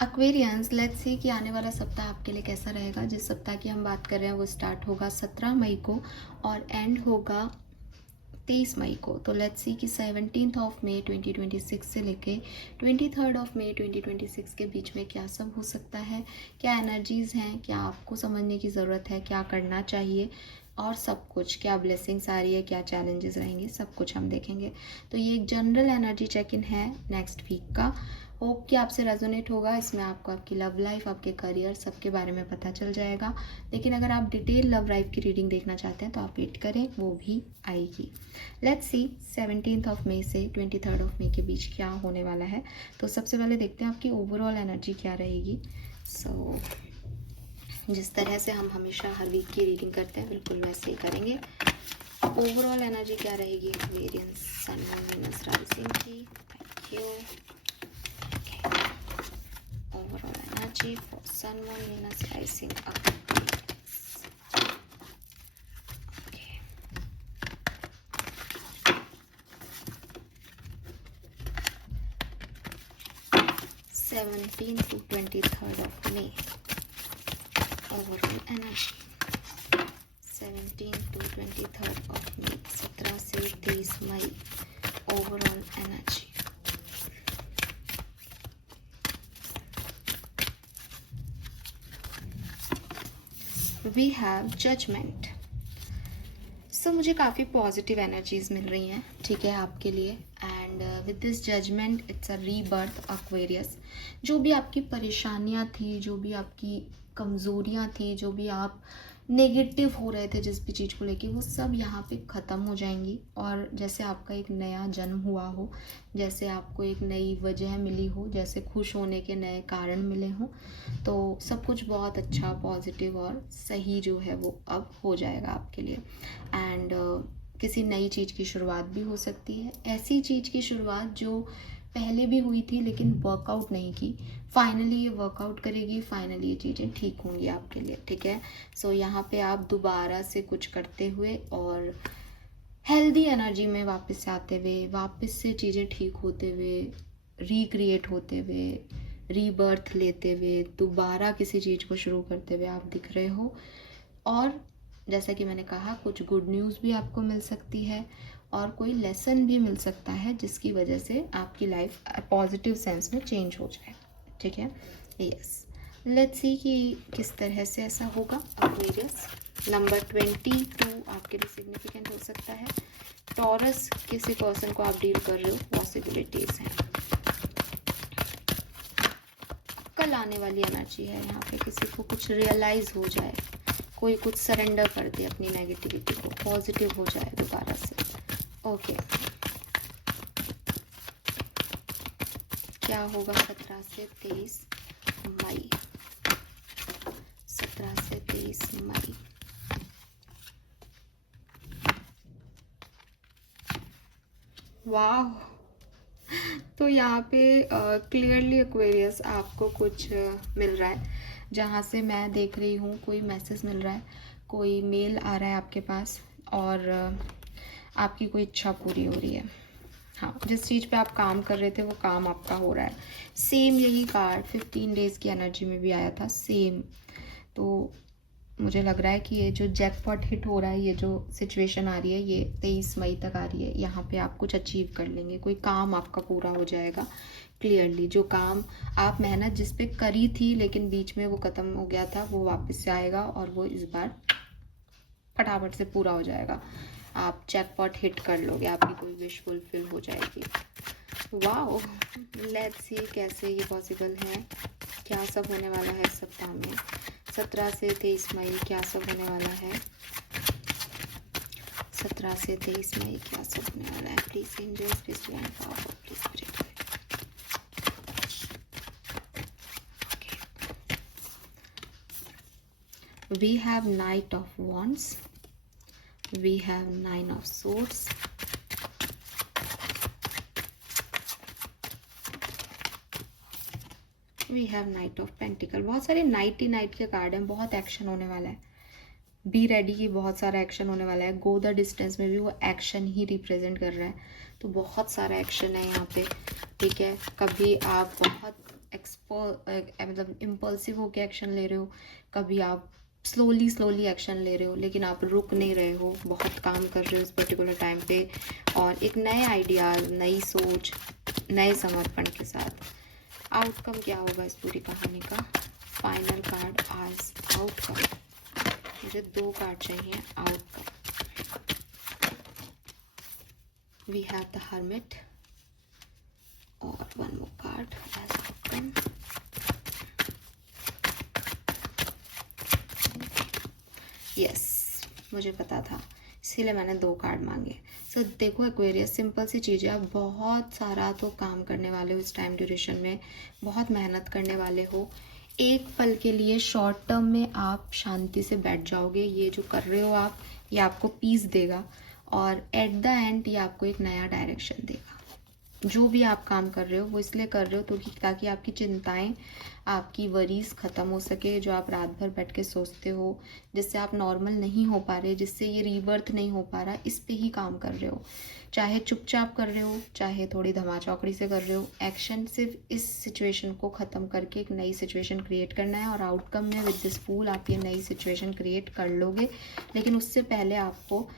Aquarians, let's see कि आने वाला सप्ताह आपके लिए कैसा रहेगा। जिस सप्ताह की हम बात कर रहे हैं वो स्टार्ट होगा 17 मई को और एंड होगा 23 मई को। तो लेट्स सी कि 17 ऑफ मई 2026 से लेके 23 ऑफ मई 2026 के बीच में क्या सब हो सकता है, क्या एनर्जीज़ हैं, क्या आपको समझने की ज़रूरत है, क्या करना चाहिए और सब कुछ, क्या ब्लेसिंग्स आ रही है, क्या चैलेंजेस रहेंगे, सब कुछ हम देखेंगे। तो ये एक जनरल एनर्जी चेक इन है नेक्स्ट वीक का। होप कि आपसे रेजोनेट होगा। इसमें आपको आपकी लव लाइफ, आपके करियर, सबके बारे में पता चल जाएगा। लेकिन अगर आप डिटेल लव लाइफ की रीडिंग देखना चाहते हैं तो आप वेट करें, वो भी आएगी। लेट्स सी 17 ऑफ मई से 23 ऑफ मई के बीच क्या होने वाला है। तो सबसे पहले देखते हैं आपकी ओवरऑल एनर्जी क्या रहेगी। जिस तरह से हम हमेशा हर वीक की रीडिंग करते हैं बिल्कुल वैसे ही करेंगे। ओवरऑल एनर्जी क्या रहेगी Aquarians sun moon Venus rising की। Thank you. Overall energy for Sun, Moon, Venus rising up. Okay. 17 to 23 of May. Overall energy 17 to 23 of May. 17 से 23 मई. Overall energy. We have judgement. So मुझे काफ़ी positive energies मिल रही हैं, ठीक है, आपके लिए। And with this judgement it's a rebirth Aquarius. जो भी आपकी परेशानियां थी, जो भी आपकी कमज़ोरियां थी, जो भी आप नेगेटिव हो रहे थे जिस भी चीज़ को लेके, वो सब यहाँ पे ख़त्म हो जाएंगी। और जैसे आपका एक नया जन्म हुआ हो, जैसे आपको एक नई वजह मिली हो, जैसे खुश होने के नए कारण मिले हों, तो सब कुछ बहुत अच्छा, पॉजिटिव और सही जो है वो अब हो जाएगा आपके लिए। एंड किसी नई चीज़ की शुरुआत भी हो सकती है, ऐसी चीज़ की शुरुआत जो पहले भी हुई थी लेकिन वर्कआउट नहीं की। फाइनली ये वर्कआउट करेगी, फाइनली ये चीज़ें ठीक होंगी आपके लिए, ठीक है। सो यहाँ पे आप दोबारा से कुछ करते हुए और हेल्दी एनर्जी में वापस आते हुए, वापस से चीज़ें ठीक होते हुए, रिक्रिएट होते हुए, रीबर्थ लेते हुए, दोबारा किसी चीज़ को शुरू करते हुए आप दिख रहे हो। और जैसा कि मैंने कहा, कुछ गुड न्यूज़ भी आपको मिल सकती है और कोई लेसन भी मिल सकता है जिसकी वजह से आपकी लाइफ पॉजिटिव सेंस में चेंज हो जाए, ठीक है। यस, लेट्स सी कि किस तरह से ऐसा होगा। एक्वेरियस नंबर 22 आपके लिए सिग्निफिकेंट हो सकता है। टॉरस, किसी पर्सन को आप डील कर रहे हो, पॉसिबिलिटीज़ हैं। कल आने वाली एनर्जी है यहाँ पे, किसी को कुछ रियलाइज़ हो जाए, कोई कुछ सरेंडर कर दे अपनी नेगेटिविटी को, पॉजिटिव हो जाए दोबारा से। ओके, क्या होगा 17 से 23 मई। 17 से 23 मई। वाह, तो यहाँ पे क्लियरली एक्वेरियस आपको कुछ मिल रहा है। जहाँ से मैं देख रही हूँ कोई मैसेज मिल रहा है, कोई मेल आ रहा है आपके पास और आपकी कोई इच्छा पूरी हो रही है। हाँ, जिस चीज़ पे आप काम कर रहे थे वो काम आपका हो रहा है। सेम यही कार्ड 15 डेज़ की एनर्जी में भी आया था, सेम। तो मुझे लग रहा है कि ये जो जैकपॉट हिट हो रहा है, ये जो सिचुएशन आ रही है, ये 23 मई तक आ रही है। यहाँ पे आप कुछ अचीव कर लेंगे, कोई काम आपका पूरा हो जाएगा। क्लियरली जो काम आप मेहनत जिस पे करी थी लेकिन बीच में वो ख़त्म हो गया था, वो वापस से आएगा और वो इस बार फटाफट से पूरा हो जाएगा। आप जैकपॉट हिट कर लोगे, आपकी कोई विश फुलफिल हो जाएगी। वाओ, लेट्स सी कैसे ये पॉसिबल है, क्या सब होने वाला है इस सप्ताह में। 17 से 23 मई क्या सब होने वाला है। 17 से 23 मई क्या सब होने वाला है। Please angels, please divine power, please protect. We have Knight of Wands, we have 9 of Swords, we have Knight of Pentacle। बहुत सारे नाइट ही नाइट के कार्ड हैं, बहुत एक्शन होने वाला है। बी रेडी की बहुत सारा एक्शन होने वाला है। गो द डिस्टेंस में भी वो एक्शन ही रिप्रेजेंट कर रहा है, तो बहुत सारा एक्शन है यहाँ पे, ठीक है। कभी आप बहुत मतलब इम्पल्सिव होके एक्शन ले रहे हो, कभी आप स्लोली एक्शन ले रहे हो, लेकिन आप रुक नहीं रहे हो, बहुत काम कर रहे हो इस पर्टिकुलर टाइम पे, और एक नए आइडियाज़, नई सोच, नए समर्पण के साथ। आउटकम क्या होगा इस पूरी कहानी का? Final card as outcome. मुझे 2 कार्ड चाहिए outcome. We have the Hermit और 1 more card as outcome. Yes, मुझे पता था, इसीलिए मैंने 2 कार्ड मांगे। सो देखो एक्वेरियस, सिंपल सी चीज़ है, आप बहुत सारा तो काम करने वाले हो इस टाइम ड्यूरेशन में, बहुत मेहनत करने वाले हो। एक पल के लिए शॉर्ट टर्म में आप शांति से बैठ जाओगे, ये जो कर रहे हो आप, ये आपको पीस देगा, और एट द एंड ये आपको एक नया डायरेक्शन देगा। जो भी आप काम कर रहे हो वो इसलिए कर रहे हो तो ताकि आपकी चिंताएं, आपकी वरीज ख़त्म हो सके, जो आप रात भर बैठ के सोचते हो, जिससे आप नॉर्मल नहीं हो पा रहे, जिससे ये रीबर्थ नहीं हो पा रहा, इस पे ही काम कर रहे हो। चाहे चुपचाप कर रहे हो, चाहे थोड़ी धमाचौकड़ी से कर रहे हो, एक्शन सिर्फ इस सिचुएशन को ख़त्म करके एक नई सिचुएशन क्रिएट करना है, और आउटकम में विद दिस फूल आप ये नई सिचुएशन क्रिएट कर लोगे। लेकिन उससे पहले आपको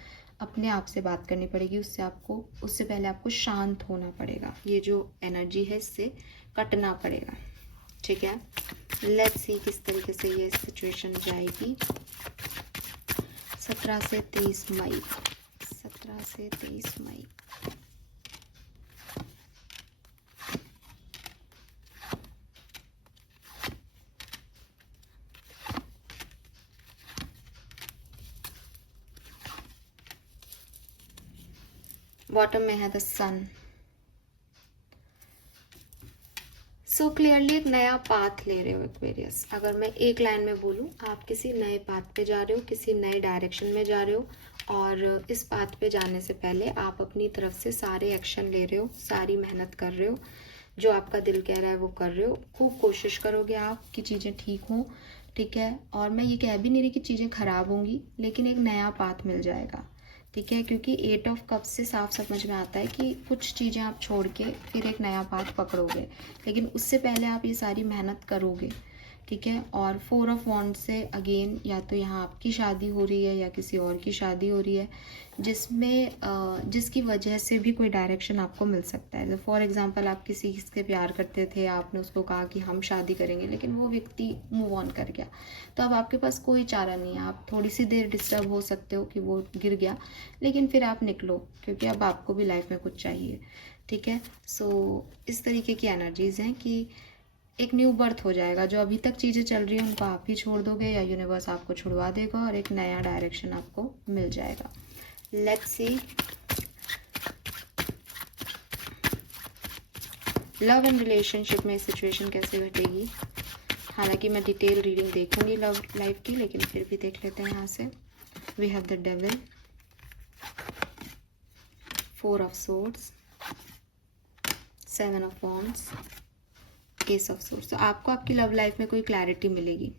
अपने आप से बात करनी पड़ेगी, उससे पहले आपको शांत होना पड़ेगा, ये जो एनर्जी है इससे कटना पड़ेगा, ठीक है। लेट्स सी किस तरीके से ये सिचुएशन जाएगी। 17 से 23 मई, 17 से 23 मई। बॉटम में है द सन। सो क्लियरली एक नया पाथ ले रहे हो एक्वेरियस। अगर मैं एक लाइन में बोलूँ, आप किसी नए पाथ पे जा रहे हो, किसी नए डायरेक्शन में जा रहे हो, और इस पाथ पे जाने से पहले आप अपनी तरफ से सारे एक्शन ले रहे हो, सारी मेहनत कर रहे हो, जो आपका दिल कह रहा है वो कर रहे हो, खूब कोशिश करोगे आप कि चीज़ें ठीक हों, ठीक है। और मैं ये कह भी नहीं रही कि चीज़ें खराब होंगी, लेकिन एक नया पाथ मिल जाएगा, ठीक है, क्योंकि 8 ऑफ कप्स से साफ समझ में आता है कि कुछ चीज़ें आप छोड़ के फिर एक नया पाथ पकड़ोगे, लेकिन उससे पहले आप ये सारी मेहनत करोगे, ठीक है। और 4 ऑफ वॉन्ड से अगेन, या तो यहाँ आपकी शादी हो रही है या किसी और की शादी हो रही है, जिसकी वजह से भी कोई डायरेक्शन आपको मिल सकता है। फॉर एग्जांपल, आप किसी से प्यार करते थे, आपने उसको कहा कि हम शादी करेंगे, लेकिन वो व्यक्ति मूव ऑन कर गया, तो अब आपके पास कोई चारा नहीं है। आप थोड़ी सी देर डिस्टर्ब हो सकते हो कि वो गिर गया, लेकिन फिर आप निकलो, क्योंकि अब आपको भी लाइफ में कुछ चाहिए, ठीक है। सो इस तरीके की एनर्जीज़ हैं कि एक न्यू बर्थ हो जाएगा। जो अभी तक चीज़ें चल रही हैं उनको आप ही छोड़ दोगे, या यूनिवर्स आपको छुड़वा देगा, और एक नया डायरेक्शन आपको मिल जाएगा। Let's see love and relationship में सिचुएशन कैसे घटेगी। हालांकि मैं डिटेल रीडिंग देखूंगी लव लाइफ की, लेकिन फिर भी देख लेते हैं यहाँ से। We have the devil, 4 of swords, 7 of wands, ace of swords. तो आपको आपकी लव लाइफ में कोई क्लैरिटी मिलेगी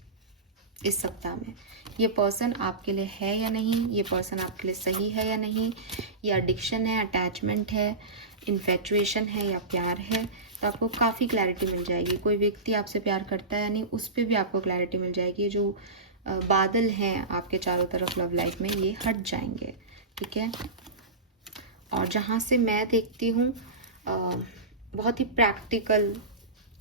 इस सप्ताह में। ये पर्सन आपके लिए है या नहीं, ये पर्सन आपके लिए सही है या नहीं, ये एडिक्शन है, अटैचमेंट है, इन्फेचुएशन है, या प्यार है, तो आपको काफ़ी क्लैरिटी मिल जाएगी। कोई व्यक्ति आपसे प्यार करता है या नहीं, उस पर भी आपको क्लैरिटी मिल जाएगी। जो बादल हैं आपके चारों तरफ लव लाइफ में, ये हट जाएंगे, ठीक है। और जहाँ से मैं देखती हूँ बहुत ही प्रैक्टिकल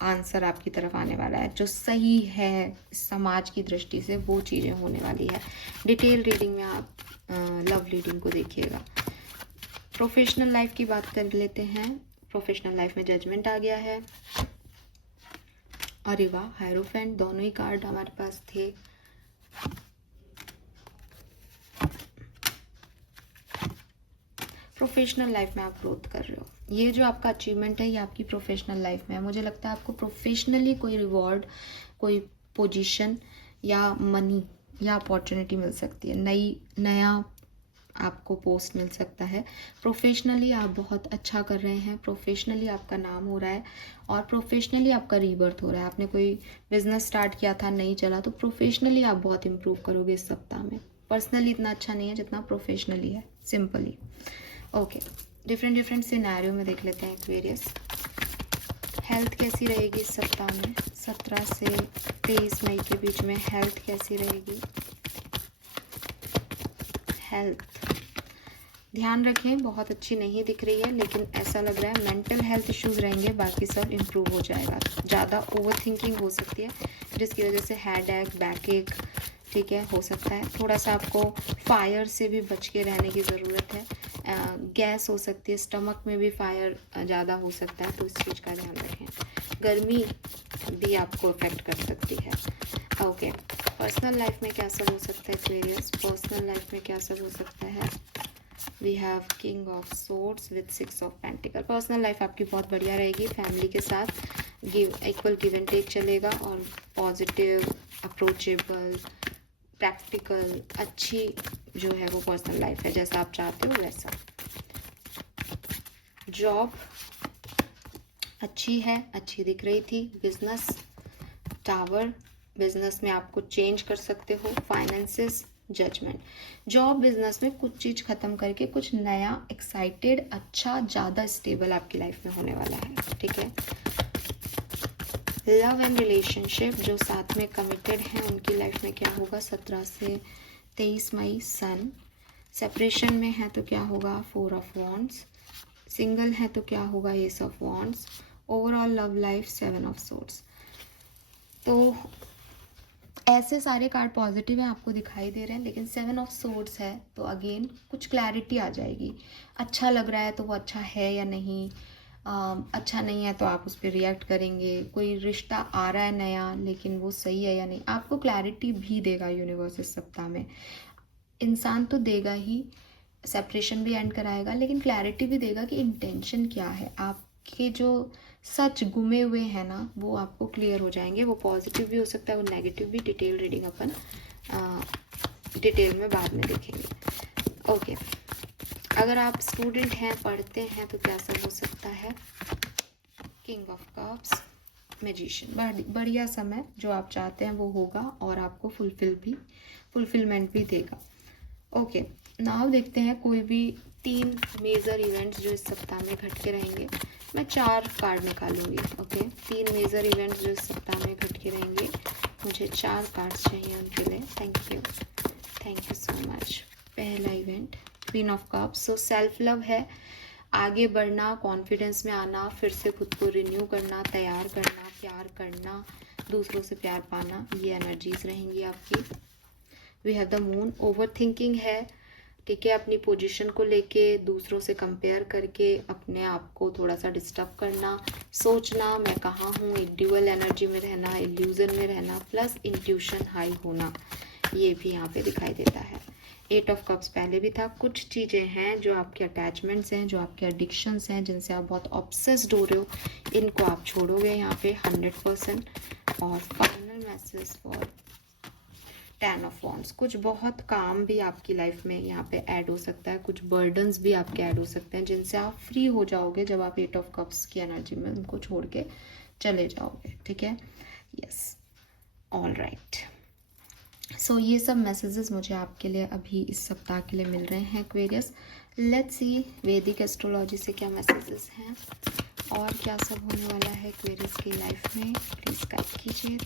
आंसर आपकी तरफ आने वाला है, जो सही है समाज की दृष्टि से, वो चीज़ें होने वाली है। डिटेल रीडिंग में आप लव रीडिंग को देखिएगा। प्रोफेशनल लाइफ की बात कर लेते हैं। प्रोफेशनल लाइफ में जजमेंट आ गया है। अरे वाह, हायरोफेंट, दोनों ही कार्ड हमारे पास थे। प्रोफेशनल लाइफ में आप ग्रोथ कर रहे हो। ये जो आपका अचीवमेंट है, ये आपकी प्रोफेशनल लाइफ में है। मुझे लगता है आपको प्रोफेशनली कोई रिवॉर्ड, कोई पोजीशन या मनी या अपॉर्चुनिटी मिल सकती है। नया आपको पोस्ट मिल सकता है। प्रोफेशनली आप बहुत अच्छा कर रहे हैं, प्रोफेशनली आपका नाम हो रहा है, और प्रोफेशनली आपका रीबर्थ हो रहा है। आपने कोई बिजनेस स्टार्ट किया था, नहीं चला, तो प्रोफेशनली आप बहुत इम्प्रूव करोगे इस सप्ताह में। पर्सनली इतना अच्छा नहीं है जितना प्रोफेशनली है, सिंपली। ओके, डिफरेंट सिनेरियो में देख लेते हैं एक्वेरियस। हेल्थ कैसी रहेगी इस सप्ताह में? 17 से 23 मई के बीच में हेल्थ कैसी रहेगी? हेल्थ ध्यान रखें, बहुत अच्छी नहीं दिख रही है, लेकिन ऐसा लग रहा है मेंटल हेल्थ इश्यूज रहेंगे, बाकी सब इम्प्रूव हो जाएगा। ज़्यादा ओवर थिंकिंग हो सकती है जिसकी वजह से हेड एक, बैक एक, ठीक है, हो सकता है। थोड़ा सा आपको फायर से भी बच के रहने की ज़रूरत है। गैस हो सकती है, स्टमक में भी फायर ज़्यादा हो सकता है, तो इस चीज़ का ध्यान रखें। गर्मी भी आपको अफेक्ट कर सकती है। ओके, पर्सनल लाइफ में क्या सब हो सकता है एक्वेरियस? पर्सनल लाइफ में क्या सब हो सकता है? We have king of swords with 6 of pentacle. Personal life आपकी बहुत बढ़िया रहेगी, फैमिली के साथ इक्वल गिव एंड टेक चलेगा, और पॉजिटिव, अप्रोचेबल, प्रैक्टिकल, अच्छी जो है वो पर्सनल लाइफ है, जैसा आप चाहते हो वैसा। जॉब अच्छी है, अच्छी दिख रही थी। बिजनेस टावर, बिजनेस में आपको चेंज कर सकते हो। फाइनेंसेस जजमेंट, जॉब बिजनेस में कुछ चीज़ ख़त्म करके कुछ नया, एक्साइटेड, अच्छा, ज़्यादा स्टेबल आपकी लाइफ में होने वाला है, ठीक है। लव एंड रिलेशनशिप, जो साथ में कमिटेड हैं उनकी लाइफ में क्या होगा? 17 से 23 मई सन। सेपरेशन में है तो क्या होगा? 4 ऑफ वॉन्ड्स। सिंगल है तो क्या होगा? S of wands. Overall love life 7 of swords. तो ऐसे सारे कार्ड पॉजिटिव हैं, आपको दिखाई दे रहे हैं, लेकिन 7 ऑफ सोर्ड्स है तो अगेन कुछ क्लैरिटी आ जाएगी। अच्छा लग रहा है तो वो अच्छा है या नहीं, अच्छा नहीं है तो आप उस पर रिएक्ट करेंगे। कोई रिश्ता आ रहा है नया, लेकिन वो सही है या नहीं, आपको क्लैरिटी भी देगा यूनिवर्स इस सप्ताह में। इंसान तो देगा ही, सेपरेशन भी एंड कराएगा, लेकिन क्लैरिटी भी देगा कि इंटेंशन क्या है। आपके जो सच गुमे हुए हैं ना, वो आपको क्लियर हो जाएंगे। वो पॉजिटिव भी हो सकता है, वो नेगेटिव भी। डिटेल रीडिंग अपन डिटेल में बाद में देखेंगे। ओके, अगर आप स्टूडेंट हैं, पढ़ते हैं, तो क्या सब हो सकता है? किंग ऑफ कप्स, मैजिशियन, बढ़िया समय, जो आप चाहते हैं वो होगा और आपको फुलफिलमेंट भी देगा। ओके, नाउ देखते हैं कोई भी 3 मेजर इवेंट्स जो इस सप्ताह में घट के रहेंगे। मैं 4 कार्ड निकालूंगी। ओके, 3 मेजर इवेंट्स जो इस सप्ताह में घट के रहेंगे, मुझे 4 कार्ड्स चाहिए उनके लिए। Thank you so much. पहला event queen of cups, so self love है, आगे बढ़ना, कॉन्फिडेंस में आना, फिर से खुद को रिन्यू करना, तैयार करना, प्यार करना, दूसरों से प्यार पाना, ये एनर्जीज रहेंगी आपकी। We have the moon, overthinking है, ठीक है, अपनी पोजीशन को लेके दूसरों से कंपेयर करके अपने आप को थोड़ा सा डिस्टर्ब करना, सोचना मैं कहाँ हूँ, एक ड्यूअल एनर्जी में रहना, इल्यूजन में रहना, प्लस इंट्यूशन हाई होना, ये भी यहाँ पे दिखाई देता है। 8 ऑफ कप्स पहले भी था। कुछ चीज़ें हैं जो आपके अटैचमेंट्स हैं, जो आपके एडिक्शंस हैं, जिनसे आप बहुत ऑब्सेस्ड हो रहे हो, इनको आप छोड़ोगे यहाँ पे 100%। और final message for 10 of wands, कुछ बहुत काम भी आपकी लाइफ में यहाँ पे ऐड हो सकता है, कुछ बर्डन्स भी आपके ऐड हो सकते हैं, जिनसे आप फ्री हो जाओगे जब आप 8 ऑफ कप्स की एनर्जी में उनको छोड़ के चले जाओगे, ठीक है। Yes, all right. सो ये सब मैसेजेस मुझे आपके लिए अभी इस सप्ताह के लिए मिल रहे हैं एक्वेरियस। लेट्स सी वैदिक एस्ट्रोलॉजी से क्या मैसेजेस हैं और क्या सब होने वाला है एक्वेरियस की लाइफ में। प्लीज़ गाइड कीजिए।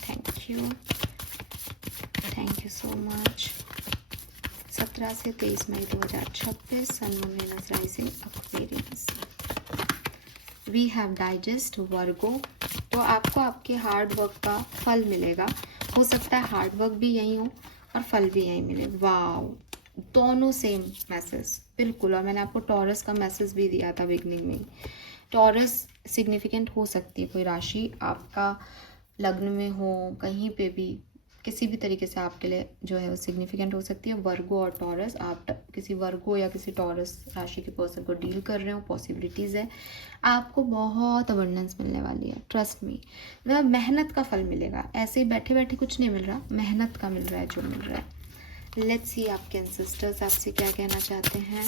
Thank you so much. 17 से 23 मई 2026, sun moon Venus rising Aquarius. We have digest Virgo, तो आपको आपके हार्ड वर्क का फल मिलेगा। हो सकता है हार्ड वर्क भी यहीं हो और फल भी यहीं मिले। वाओ, दोनों सेम मैसेज बिल्कुल। और मैंने आपको टॉरस का मैसेज भी दिया था बिगनिंग में। टॉरस सिग्निफिकेंट हो सकती है, कोई राशि आपका लग्न में हो, कहीं पे भी किसी भी तरीके से आपके लिए जो है वो सिग्निफिकेंट हो सकती है। वर्गो और टॉरस, आप किसी वर्गो या किसी टॉरस राशि के पर्सन को डील कर रहे हो, पॉसिबिलिटीज़ है। आपको बहुत अबंडेंस मिलने वाली है, ट्रस्ट मी। मतलब मेहनत का फल मिलेगा, ऐसे ही बैठे बैठे कुछ नहीं मिल रहा, मेहनत का मिल रहा है जो मिल रहा है। लेट्स सी आपके एंसेस्टर्स आपसे क्या कहना चाहते हैं।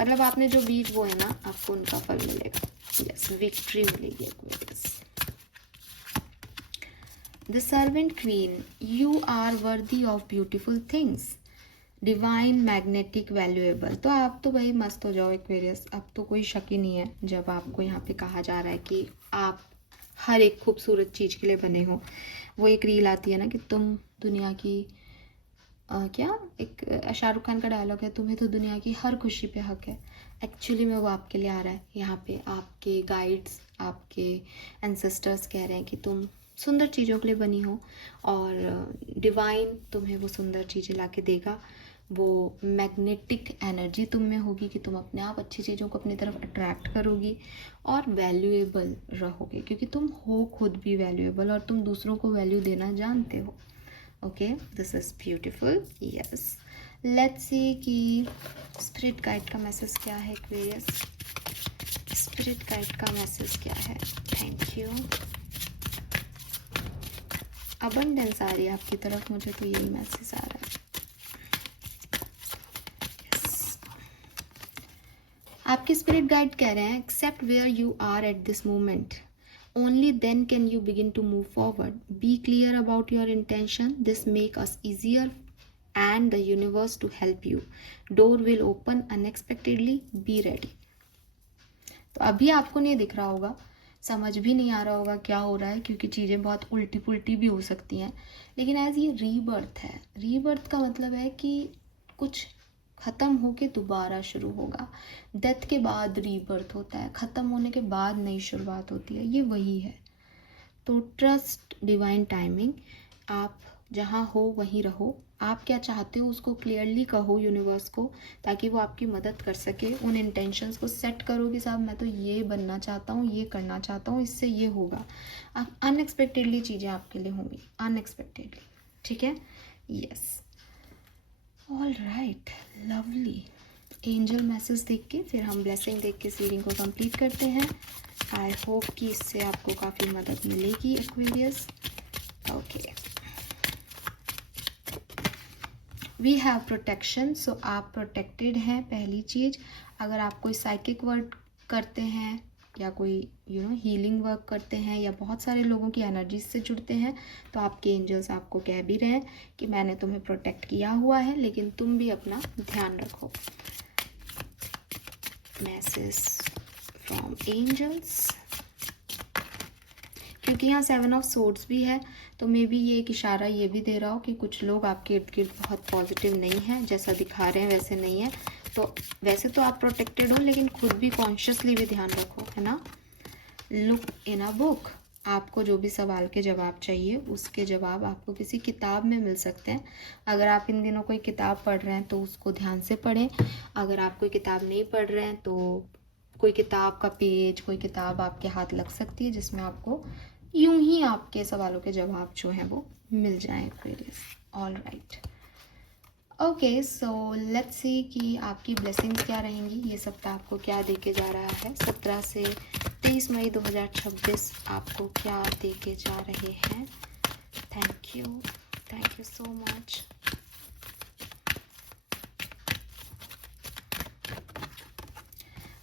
मतलब आपने जो बीज बोए ना, आपको उनका फल मिलेगा। यस, विक्ट्री मिलेगी Aquarius. The servant queen, you are worthy of beautiful things, divine, magnetic, valuable। तो आप तो भाई मस्त हो जाओ एक्वेरियस, अब तो कोई शक ही नहीं है जब आपको यहाँ पे कहा जा रहा है कि आप हर एक खूबसूरत चीज़ के लिए बने हो। वो एक रील आती है ना कि तुम दुनिया की क्या एक शाहरुख खान का डायलॉग है, तुम्हें तो दुनिया की हर खुशी पे हक है। एक्चुअली में वो आपके लिए आ रहा है। यहाँ पे आपके गाइड्स, आपके एंसेस्टर्स कह रहे हैं कि तुम सुंदर चीज़ों के लिए बनी हो और डिवाइन तुम्हें वो सुंदर चीज़ें ला के देगा। वो मैग्नेटिक एनर्जी तुम में होगी कि तुम अपने आप अच्छी चीज़ों को अपनी तरफ अट्रैक्ट करोगी और वैल्यूएबल रहोगे, क्योंकि तुम हो खुद भी वैल्यूएबल और तुम दूसरों को वैल्यू देना जानते हो। Okay, this is beautiful. Yes, let's see कि स्पिरिट गाइड का मैसेज क्या है। एक्वेरियस, स्पिरिट गाइड का मैसेज क्या है? Thank you. अबंडेंस आ रही है आपकी तरफ, मुझे तो यही मैसेज आ रहा है। आपके स्पिरिट गाइड कह रहे हैं accept where you are at this moment, only then can you begin to move forward. Be clear about your intention. This make us easier and the universe to help you. Door will open unexpectedly. Be ready. तो अभी आपको नहीं दिख रहा होगा, समझ भी नहीं आ रहा होगा क्या हो रहा है, क्योंकि चीज़ें बहुत उल्टी पुल्टी भी हो सकती हैं, लेकिन एज ये रीबर्थ है। रीबर्थ का मतलब है कि कुछ ख़त्म होके दोबारा शुरू होगा। डेथ के बाद रीबर्थ होता है, ख़त्म होने के बाद नई शुरुआत होती है, ये वही है। तो ट्रस्ट डिवाइन टाइमिंग। आप जहाँ हो वहीं रहो। आप क्या चाहते हो उसको क्लियरली कहो यूनिवर्स को, ताकि वो आपकी मदद कर सके। उन इंटेंशंस को सेट करो कि साहब मैं तो ये बनना चाहता हूँ, ये करना चाहता हूँ, इससे ये होगा। अनएक्सपेक्टेडली चीज़ें आपके लिए होंगी, अनएक्सपेक्टेडली। ठीक है? Yes, all right, lovely. Angel message देख के फिर हम ब्लेसिंग देख के रीडिंग को कंप्लीट करते हैं। आई होप कि इससे आपको काफ़ी मदद मिलेगी Aquarius. Okay, we have protection. So आप प्रोटेक्टेड हैं, पहली चीज़। अगर आप कोई साइकिक वर्क करते हैं या कोई हीलिंग वर्क करते हैं या बहुत सारे लोगों की एनर्जी से जुड़ते हैं, तो आपके एंजल्स आपको कह भी रहे हैं कि मैंने तुम्हें प्रोटेक्ट किया हुआ है, लेकिन तुम भी अपना ध्यान रखो। मैसेज फ्रॉम एंजल्स, क्योंकि यहाँ 7 ऑफ सोर्ड्स भी है, तो मे बी ये एक इशारा ये भी दे रहा हो कि कुछ लोग आपके इर्द गिर्द बहुत पॉजिटिव नहीं हैं, जैसा दिखा रहे हैं वैसे नहीं है। तो वैसे तो आप प्रोटेक्टेड हो, लेकिन खुद भी कॉन्शियसली भी ध्यान रखो, है ना। Look in a book. आपको जो भी सवाल के जवाब चाहिए उसके जवाब आपको किसी किताब में मिल सकते हैं। अगर आप इन दिनों कोई किताब पढ़ रहे हैं तो उसको ध्यान से पढ़ें। अगर आप कोई किताब नहीं पढ़ रहे हैं तो कोई किताब का पेज, कोई किताब आपके हाथ लग सकती है जिसमें आपको यूं ही आपके सवालों के जवाब जो हैं वो मिल जाएं। All right, okay, so let's see कि आपकी ब्लेसिंग्स क्या रहेंगी। ये सप्ताह आपको क्या दे के जा रहा है। 17 से 23 मई 2026 आपको क्या दे के जा रहे हैं। Thank you so much.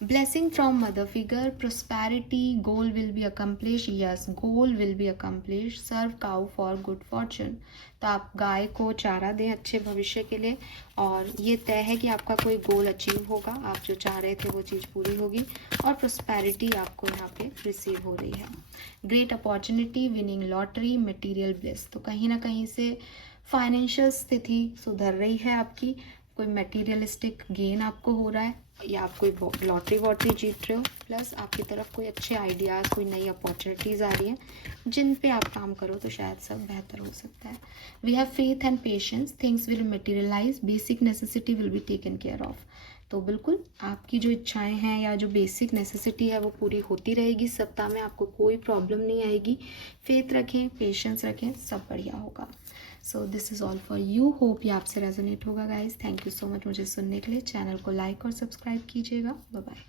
Blessing from mother figure, prosperity, goal will be accomplished. Yes, goal will be accomplished. Serve cow for good fortune. तो आप गाय को चारा दें अच्छे भविष्य के लिए, और ये तय है कि आपका कोई गोल अचीव होगा, आप जो चाह रहे थे वो चीज़ पूरी होगी, और प्रोस्पेरिटी आपको यहाँ पे रिसीव हो रही है। Great opportunity, winning lottery, material bless. तो कहीं ना कहीं से फाइनेंशियल स्थिति सुधर रही है आपकी, कोई मटेरियलिस्टिक गेन आपको हो रहा है, या आप कोई लॉटरी वॉटरी जीत रहे हो, प्लस आपकी तरफ कोई अच्छे आइडियाज़, कोई नई अपॉर्चुनिटीज़ आ रही हैं जिन पे आप काम करो तो शायद सब बेहतर हो सकता है। We have faith and patience, things will materialise, basic necessity will be taken care of. तो बिल्कुल आपकी जो इच्छाएं हैं या जो बेसिक नेसेसिटी है वो पूरी होती रहेगी सप्ताह में, आपको कोई प्रॉब्लम नहीं आएगी। फेथ रखें, पेशेंस रखें, सब बढ़िया होगा। So this is all for you. Hope ये आपसे रेजोनेट होगा guys. Thank you so much मुझे सुनने के लिए। चैनल को लाइक और सब्सक्राइब कीजिएगा। Bye bye.